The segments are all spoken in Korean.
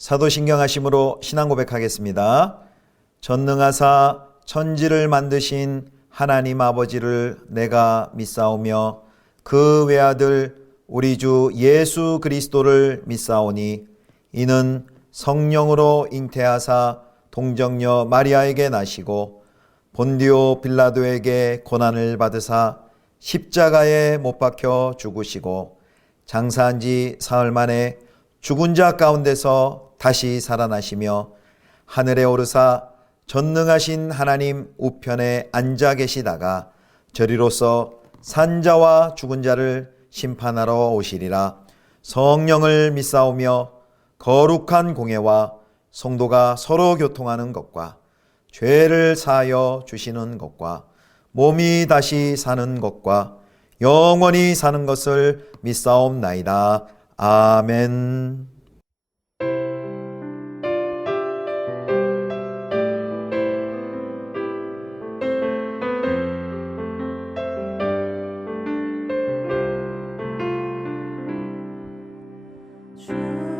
사도신경하심으로 신앙 고백하겠습니다. 전능하사 천지를 만드신 하나님 아버지를 내가 믿사오며 그 외아들 우리 주 예수 그리스도를 믿사오니 이는 성령으로 잉태하사 동정녀 마리아에게 나시고 본디오 빌라도에게 고난을 받으사 십자가에 못 박혀 죽으시고 장사한 지 사흘 만에 죽은 자 가운데서 다시 살아나시며 하늘에 오르사 전능하신 하나님 우편에 앉아 계시다가 저리로서 산자와 죽은 자를 심판하러 오시리라. 성령을 믿사오며 거룩한 공예와 성도가 서로 교통하는 것과 죄를 사하여 주시는 것과 몸이 다시 사는 것과 영원히 사는 것을 믿사옵나이다. 아멘.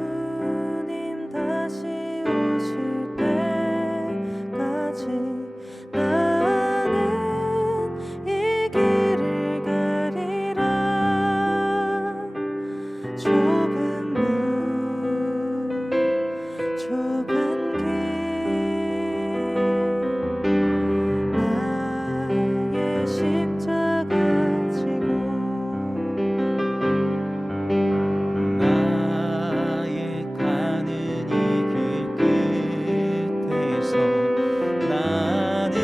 주님 다시 오실 때까지 나는 이 길을 가리라. 좁은 문 좁은 길 나의 십자가 지고 나의 가는 이 길 끝에서 나는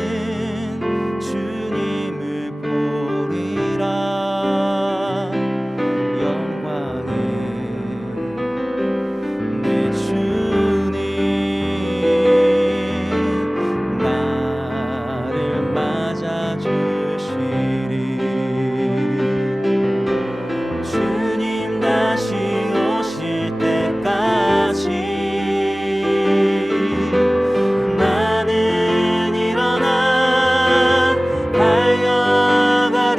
주님을 보리라. 영광의 내 주님 나를 맞아주시리. 주님 다시 오실 때까지 나는 일어나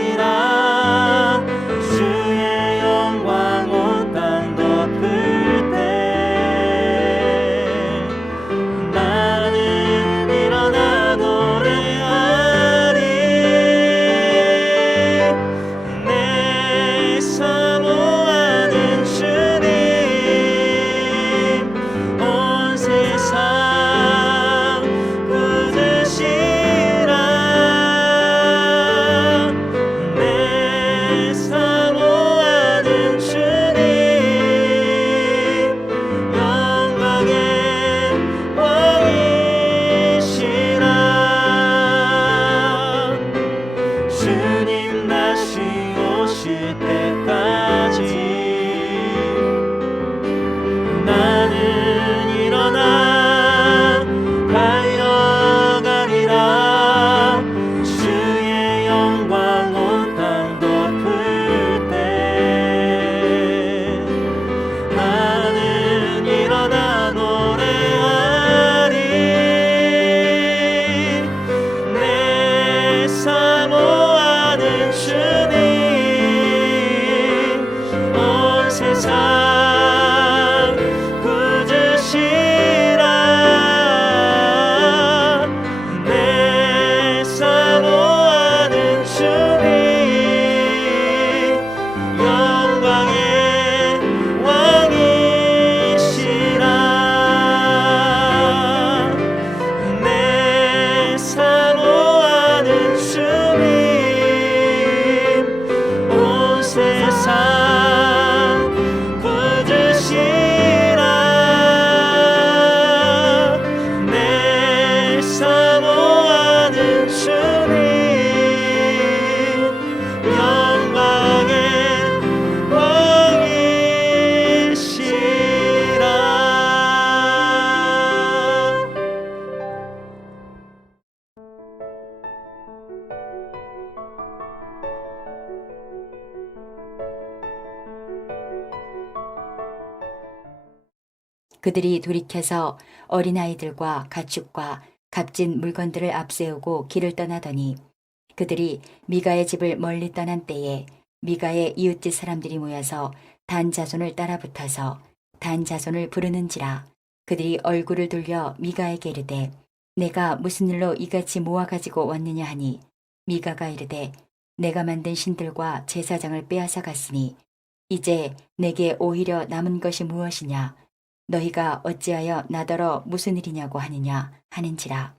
달려가리라. 주의 영광 온 땅 덮을 때 나는 일어나 노래하리. 내 사모하는 주님 온 세상 굳으시라. 내 사모하는 주님 영광의 왕이시라. 주님 다시 오실 때까지 나는 일어나 달려가리라. 주의 영광 온 땅 덮을 때 나는 일어나 노래하리. 내 사모하는 주님 온 세상 굳으시라. 내 사모하는 주님 영광의 왕이시라. 내 사모하는 주님 온 세상 굳으시라. 내 사모하는 주님 영광의 왕이시라. 그들이 돌이켜서 어린아이들과 가축과 값진 물건들을 앞세우고 길을 떠나더니 그들이 미가의 집을 멀리 떠난 때에 미가의 이웃집 사람들이 모여서 단 자손을 따라 붙어서 단 자손을 부르는지라. 그들이 얼굴을 돌려 미가에게 이르되 내가 무슨 일로 이같이 모아 가지고 왔느냐 하니 미가가 이르되 내가 만든 신들과 제사장을 빼앗아 갔으니 이제 내게 오히려 남은 것이 무엇이냐 너희가 어찌하여 나더러 무슨 일이냐고 하느냐 하는지라.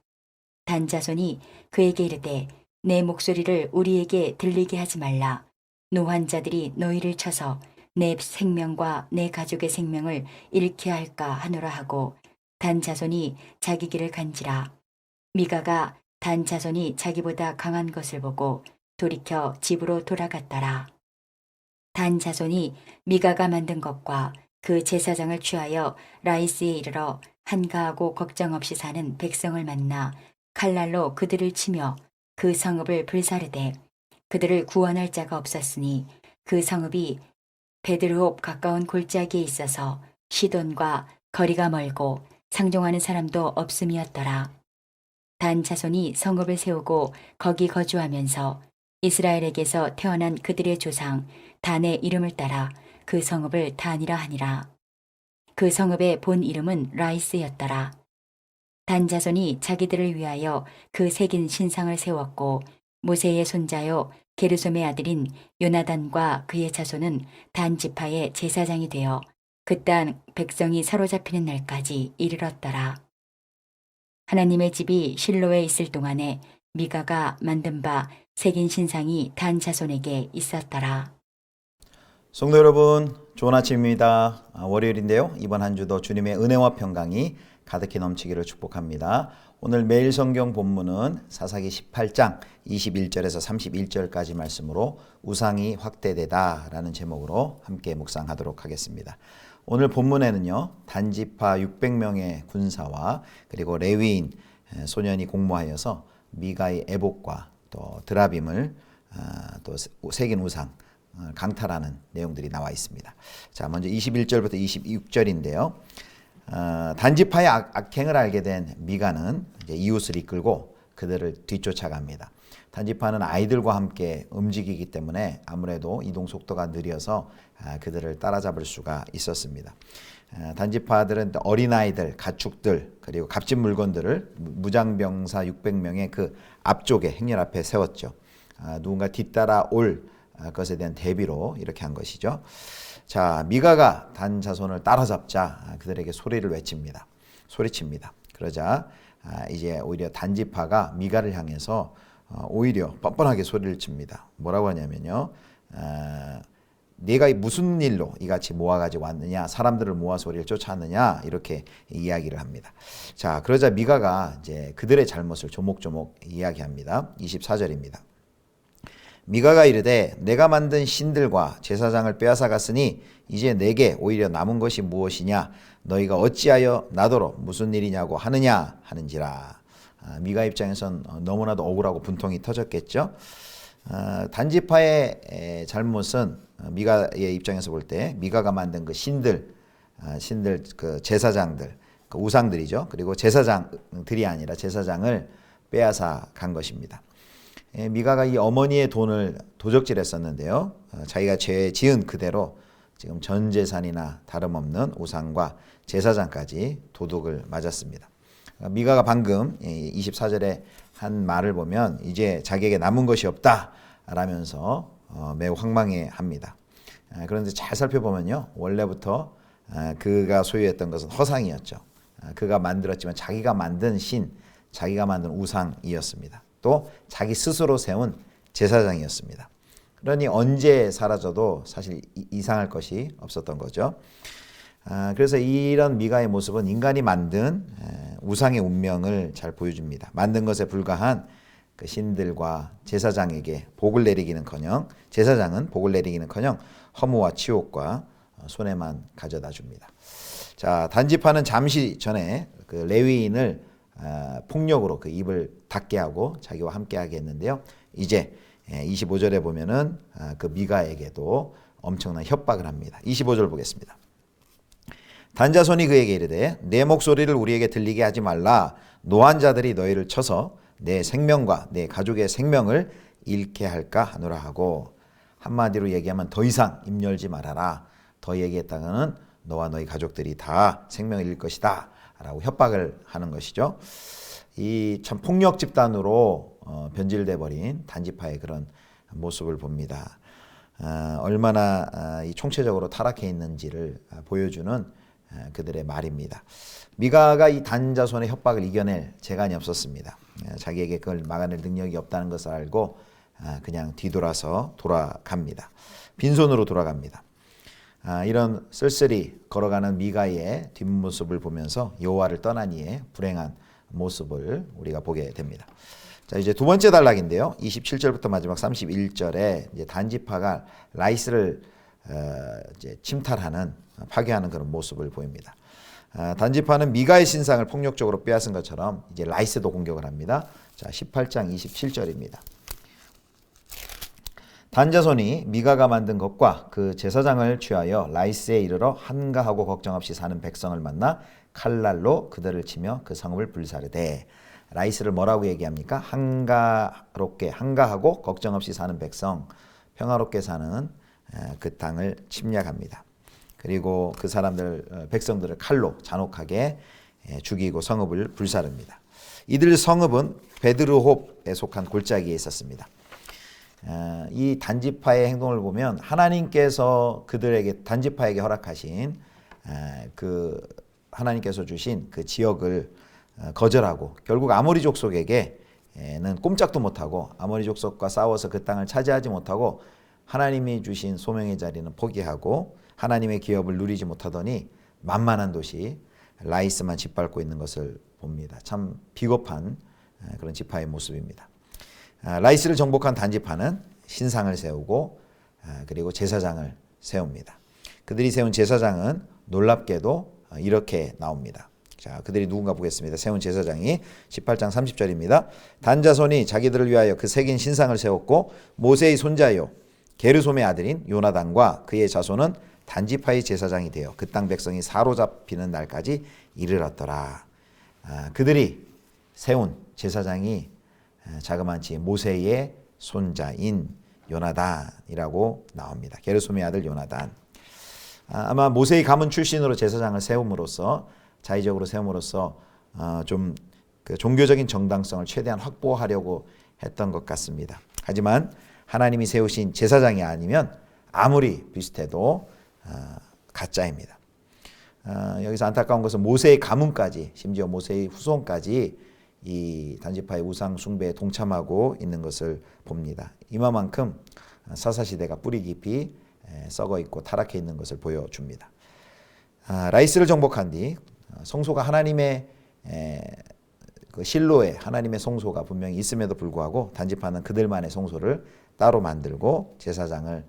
단 자손이 그에게 이르되 내 목소리를 우리에게 들리게 하지 말라. 노한 자들이 너희를 쳐서 내 생명과 내 가족의 생명을 잃게 할까 하노라 하고 단 자손이 자기 길을 간지라. 미가가 단 자손이 자기보다 강한 것을 보고 돌이켜 집으로 돌아갔더라. 단 자손이 미가가 만든 것과 그 제사장을 취하여 라이스에 이르러 한가하고 걱정 없이 사는 백성을 만나 칼날로 그들을 치며 그 성읍을 불사르되 그들을 구원할 자가 없었으니 그 성읍이 베드르홉 가까운 골짜기에 있어서 시돈과 거리가 멀고 상종하는 사람도 없음이었더라. 단 자손이 성읍을 세우고 거기 거주하면서 이스라엘에게서 태어난 그들의 조상 단의 이름을 따라 그 성읍을 단이라 하니라. 그 성읍의 본 이름은 라이스였더라. 단 자손이 자기들을 위하여 그 새긴 신상을 세웠고 모세의 손자요 게르솜의 아들인 요나단과 그의 자손은 단 지파의 제사장이 되어 그 땅 백성이 사로잡히는 날까지 이르렀더라. 하나님의 집이 실로에 있을 동안에 미가가 만든 바 새긴 신상이 단 자손에게 있었더라. 성도 여러분, 좋은 아침입니다. 월요일인데요. 이번 한 주도 주님의 은혜와 평강이 가득히 넘치기를 축복합니다. 오늘 매일 성경 본문은 사사기 18장 21절에서 31절까지 말씀으로 우상이 확대되다라는 제목으로 함께 묵상하도록 하겠습니다. 오늘 본문에는요. 단지파 600명의 군사와 그리고 레위인 소년이 공모하여서 미가의 애복과 또 드라빔을 또 새긴 우상 강탈하는 내용들이 나와 있습니다. 자, 먼저 21절부터 26절인데요. 단지파의 악행을 알게 된 미가는 이제 이웃을 이끌고 그들을 뒤쫓아갑니다. 단지파는 아이들과 함께 움직이기 때문에 아무래도 이동 속도가 느려서 그들을 따라잡을 수가 있었습니다. 단지파들은 어린아이들, 가축들, 그리고 값진 물건들을 무장병사 600명의 그 앞쪽에 행렬 앞에 세웠죠. 누군가 뒤따라 올 것에 대한 대비로 이렇게 한 것이죠. 자, 미가가 단 자손을 따라잡자 그들에게 소리를 외칩니다. 소리칩니다. 그러자 이제 오히려 단지파가 미가를 향해서 오히려 뻔뻔하게 소리를 칩니다. 뭐라고 하냐면요. 네가 무슨 일로 이같이 모아가지고 왔느냐, 사람들을 모아서 우리를 쫓아왔느냐, 이렇게 이야기를 합니다. 자, 그러자 미가가 이제 그들의 잘못을 조목조목 이야기합니다. 24절입니다. 미가가 이르되 내가 만든 신들과 제사장을 빼앗아 갔으니 이제 내게 오히려 남은 것이 무엇이냐, 너희가 어찌하여 나더러 무슨 일이냐고 하느냐 하는지라. 미가 입장에선 너무나도 억울하고 분통이 터졌겠죠. 단지파의 잘못은 미가의 입장에서 볼 때 미가가 만든 그 신들 그 제사장들, 그 우상들이죠. 그리고 제사장들이 아니라 제사장을 빼앗아 간 것입니다. 미가가 이 어머니의 돈을 도적질했었는데요. 자기가 죄 지은 그대로 지금 전 재산이나 다름없는 우상과 제사장까지 도둑을 맞았습니다. 미가가 방금 24절에 한 말을 보면 이제 자기에게 남은 것이 없다 라면서 매우 황망해합니다. 그런데 잘 살펴보면요. 원래부터 그가 소유했던 것은 허상이었죠. 그가 만들었지만 자기가 만든 신, 자기가 만든 우상이었습니다. 또 자기 스스로 세운 제사장이었습니다. 그러니 언제 사라져도 사실 이상할 것이 없었던 거죠. 그래서 이런 미가의 모습은 인간이 만든 우상의 운명을 잘 보여줍니다. 만든 것에 불과한 그 신들과 제사장에게 복을 내리기는커녕 제사장은 복을 내리기는커녕 허무와 치욕과 손해만 가져다 줍니다. 자, 단지파는 잠시 전에 그 레위인을 폭력으로 그 입을 닫게 하고 자기와 함께하게 했는데요. 이제 25절에 보면은 그 미가에게도 엄청난 협박을 합니다. 25절 보겠습니다. 단자손이 그에게 이르되 내 목소리를 우리에게 들리게 하지 말라. 노한 자들이 너희를 쳐서 내 생명과 내 가족의 생명을 잃게 할까 하노라 하고, 한마디로 얘기하면 더 이상 입 열지 말아라. 더 얘기했다가는 너와 너희 가족들이 다 생명을 잃을 것이다 라고 협박을 하는 것이죠. 이 참 폭력 집단으로 변질돼 버린 단지파의 그런 모습을 봅니다. 얼마나 이 총체적으로 타락해 있는지를 보여주는 그들의 말입니다. 미가가 이 단자손의 협박을 이겨낼 재간이 없었습니다. 자기에게 그걸 막아낼 능력이 없다는 것을 알고 그냥 뒤돌아서 돌아갑니다. 빈손으로 돌아갑니다. 이런 쓸쓸히 걸어가는 미가의 뒷모습을 보면서 여호와를 떠난 이의 불행한 모습을 우리가 보게 됩니다. 자, 이제 두 번째 단락인데요. 27절부터 마지막 31절에 이제 단지파가 라이스를 이제 침탈하는 파괴하는 그런 모습을 보입니다. 단지파는 미가의 신상을 폭력적으로 빼앗은 것처럼 이제 라이스도 공격을 합니다. 자, 18장 27절입니다. 단자손이 미가가 만든 것과 그 제사장을 취하여 라이스에 이르러 한가하고 걱정 없이 사는 백성을 만나 칼날로 그들을 치며 그 성읍을 불사르되. 라이스를 뭐라고 얘기합니까? 한가하고 걱정 없이 사는 백성, 평화롭게 사는 그 땅을 침략합니다. 그리고 그 사람들, 백성들을 칼로 잔혹하게 죽이고 성읍을 불사릅니다. 이들 성읍은 베드르홉에 속한 골짜기에 있었습니다. 이 단지파의 행동을 보면 하나님께서 그들에게 단지파에게 허락하신 그 하나님께서 주신 그 지역을 거절하고 결국 아모리 족속에게는 꼼짝도 못하고 아모리 족속과 싸워서 그 땅을 차지하지 못하고 하나님이 주신 소명의 자리는 포기하고 하나님의 기업을 누리지 못하더니 만만한 도시 라이스만 짓밟고 있는 것을 봅니다. 참 비겁한 그런 지파의 모습입니다. 라이스를 정복한 단지파는 신상을 세우고 그리고 제사장을 세웁니다. 그들이 세운 제사장은 놀랍게도 이렇게 나옵니다. 자, 그들이 누군가 보겠습니다. 세운 제사장이 18장 30절입니다. 단자손이 자기들을 위하여 그 새긴 신상을 세웠고 모세의 손자요 게르솜의 아들인 요나단과 그의 자손은 단지파의 제사장이 되어 그 땅 백성이 사로잡히는 날까지 이르렀더라. 그들이 세운 제사장이 자그마치 모세의 손자인 요나단이라고 나옵니다. 게르솜의 아들 요나단. 아마 모세의 가문 출신으로 제사장을 세움으로써 자의적으로 세움으로써 좀 그 종교적인 정당성을 최대한 확보하려고 했던 것 같습니다. 하지만 하나님이 세우신 제사장이 아니면 아무리 비슷해도 가짜입니다. 여기서 안타까운 것은 모세의 가문까지 심지어 모세의 후손까지 이 단지파의 우상 숭배에 동참하고 있는 것을 봅니다. 이만큼 사사시대가 뿌리 깊이 썩어 있고 타락해 있는 것을 보여줍니다. 라이스를 정복한 뒤 성소가 하나님의 그 실로에 하나님의 성소가 분명히 있음에도 불구하고 단지파는 그들만의 성소를 따로 만들고 제사장을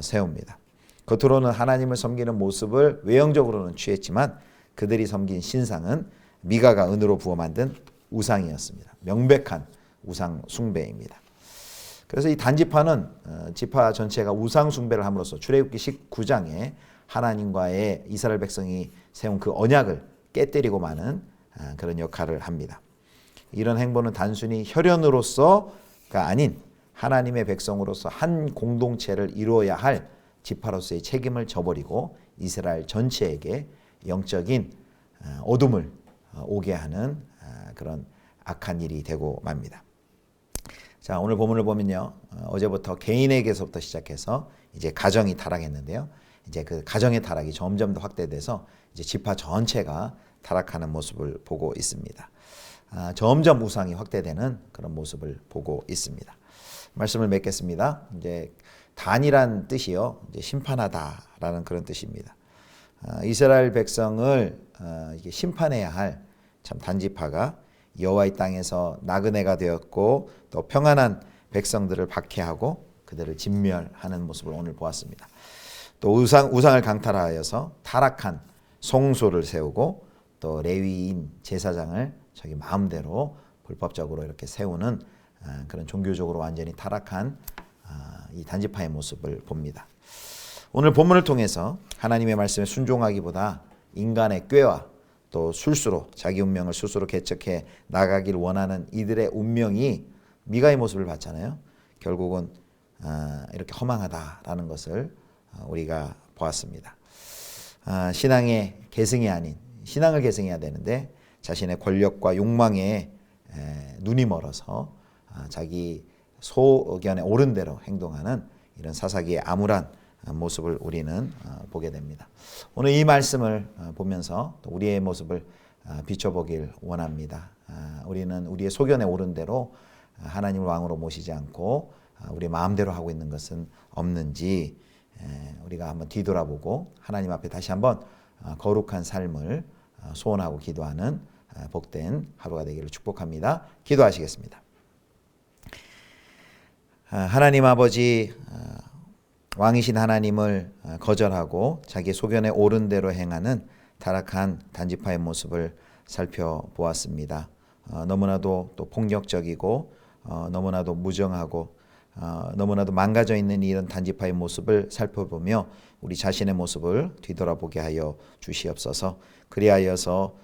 세웁니다. 겉으로는 하나님을 섬기는 모습을 외형적으로는 취했지만 그들이 섬긴 신상은 미가가 은으로 부어 만든 우상이었습니다. 명백한 우상 숭배입니다. 그래서 이 단지파는 지파 전체가 우상 숭배를 함으로써 출애굽기 19장에 하나님과의 이스라엘 백성이 세운 그 언약을 깨뜨리고 마는 그런 역할을 합니다. 이런 행보는 단순히 혈연으로서가 아닌 하나님의 백성으로서 한 공동체를 이루어야 할 지파로서의 책임을 져버리고 이스라엘 전체에게 영적인 어둠을 오게 하는 그런 악한 일이 되고 맙니다. 자, 오늘 본문을 보면요. 어제부터 개인에게서부터 시작해서 이제 가정이 타락했는데요. 이제 그 가정의 타락이 점점 더 확대돼서 이제 지파 전체가 타락하는 모습을 보고 있습니다. 점점 우상이 확대되는 그런 모습을 보고 있습니다. 말씀을 맺겠습니다. 이제 단이란 뜻이요, 이제 심판하다라는 그런 뜻입니다. 이스라엘 백성을 이게 심판해야 할 참 단지파가 여호와의 땅에서 나그네가 되었고 또 평안한 백성들을 박해하고 그들을 진멸하는 모습을 오늘 보았습니다. 또 우상을 강탈하여서 타락한 성소를 세우고 또 레위인 제사장을 자기 마음대로 불법적으로 이렇게 세우는 그런 종교적으로 완전히 타락한 이 단지파의 모습을 봅니다. 오늘 본문을 통해서 하나님의 말씀에 순종하기보다 인간의 꾀와 또 술수로 자기 운명을 스스로 개척해 나가길 원하는 이들의 운명이 미가의 모습을 봤잖아요. 결국은 이렇게 허망하다라는 것을 우리가 보았습니다. 신앙의 계승이 아닌 신앙을 계승해야 되는데 자신의 권력과 욕망에 눈이 멀어서 자기 소견에 옳은 대로 행동하는 이런 사사기의 암울한 모습을 우리는 보게 됩니다. 오늘 이 말씀을 보면서 또 우리의 모습을 비춰보길 원합니다. 우리는 우리의 소견에 옳은 대로 하나님을 왕으로 모시지 않고 우리 마음대로 하고 있는 것은 없는지 우리가 한번 뒤돌아보고 하나님 앞에 다시 한번 거룩한 삶을 소원하고 기도하는 복된 하루가 되기를 축복합니다. 기도하시겠습니다. 하나님 아버지, 왕이신 하나님을 거절하고 자기 소견에 옳은 대로 행하는 타락한 단지파의 모습을 살펴보았습니다. 너무나도 또 폭력적이고 너무나도 무정하고 너무나도 망가져 있는 이런 단지파의 모습을 살펴보며 우리 자신의 모습을 뒤돌아보게 하여 주시옵소서. 그리하여서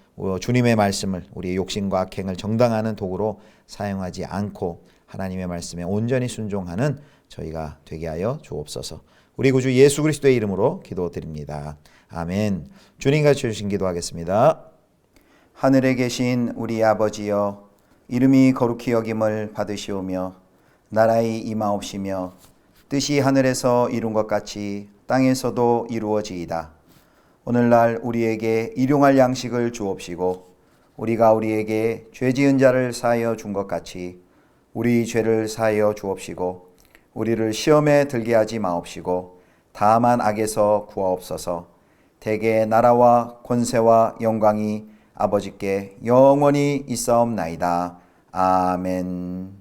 주님의 말씀을 우리의 욕심과 악행을 정당하는 도구로 사용하지 않고 하나님의 말씀에 온전히 순종하는 저희가 되게 하여 주옵소서. 우리 구주 예수 그리스도의 이름으로 기도드립니다. 아멘. 주님과 주신 기도하겠습니다. 하늘에 계신 우리 아버지여, 이름이 거룩히 여김을 받으시오며 나라의 임하옵시며 뜻이 하늘에서 이룬 것 같이 땅에서도 이루어지이다. 오늘날 우리에게 일용할 양식을 주옵시고 우리가 우리에게 죄 지은 자를 사하여 준 것 같이 우리 죄를 사하여 주옵시고 우리를 시험에 들게 하지 마옵시고 다만 악에서 구하옵소서. 대개 나라와 권세와 영광이 아버지께 영원히 있사옵나이다. 아멘.